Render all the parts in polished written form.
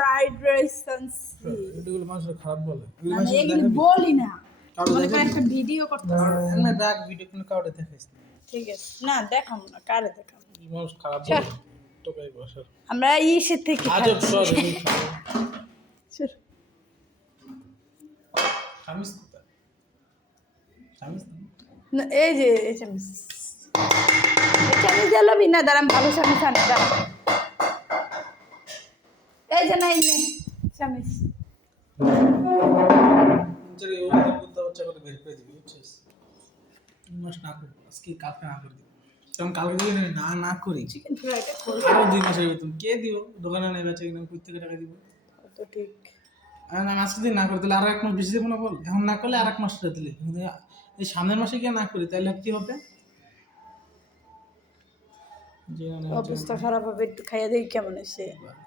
Fried rice আনছি। এগুলো মানুষ খারাপ বলে আমি এগুলো বলি না, মনে করে একটা ভিডিও করতে না রাগ ভিডিও কোনো কাউকে দেখাইস না ঠিক আছে না, দেখাম না, কারে দেখাম, মানুষ খারাপ বলে টোকাই বসার আমরা ইসের থেকে আজব খাচ্ছি। সর চল। খামিস খামিস না, এই যে এই চামিচ জ্বালাবি না, দাঁড়াম ভালো চামিচ আনে, দাঁড়া এই যে নাই নে চামিচ। জেরে ওদের বুদ্ধা বাচ্চা করে বের করে দিবি বুঝছিস মাস না করি আজকে কালকে না করে দিবি কারণ কালকে যদি না করি চিকেন ফ্রাইটা খোল আরো 2 মাসের বেতন কে দিব দোকানে নেই বেচে কিনা কই থেকে টাকা দিব তো ঠিক। আর না আজকে যদি না করি তাহলে আর এক মাস বেশি দেবো না বল এখন না করলে আর এক মাস রেখে দিলে কিন্তু এই সামনের মাসে গিয়ে না করি তাহলে কি হবে যে না অবস্থা খারাপ হবে, একটু খাইয়া দেখি কেমন আছে।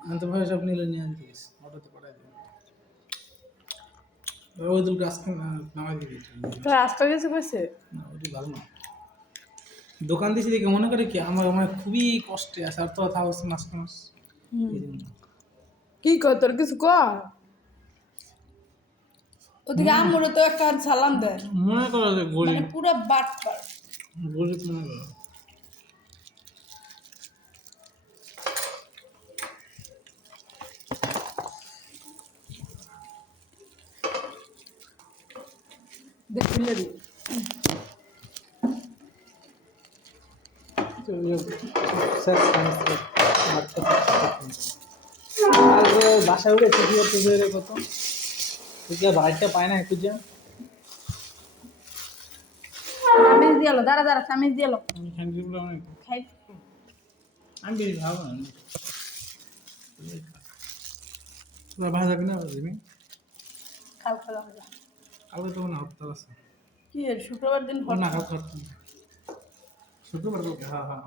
আমি তো ভাই সব নিলে নিয়ে আনতে গেছি অটোতে পাঠাই দিই ওই দুটো আজকে নামাই দিবি তো আসতে গেছে কইছে না ওটা ভালো না দোকান দিয়েছি দেখে মনে করে কি আমার আমার খুবই কষ্টে আছে আর তো থাও মাস মাস কি কর তোর কিছু কর, ওদিকে আমরে তো একটা সালাম দেয়, মনে করো যে গরিব মানে পুরো বাট পার। গরিব মনে করো দেখলে দি বাসায় উঠে ছুটি হচ্ছে কত তুই কি বাড়িটা পায় না একটু যা চামিচ দিয়ালো, দাঁড়া দাঁড়া চামিচ দিয়ালো খাই। আমি বেশি ভালো না তোরা ভালো যাবি না দিবি কাল খেলাম যা। কালকে তো না হপ্তাহ আছে কি এর শুক্রবার দিন না কালকে শুক্রবার কালকে হ্যাঁ হ্যাঁ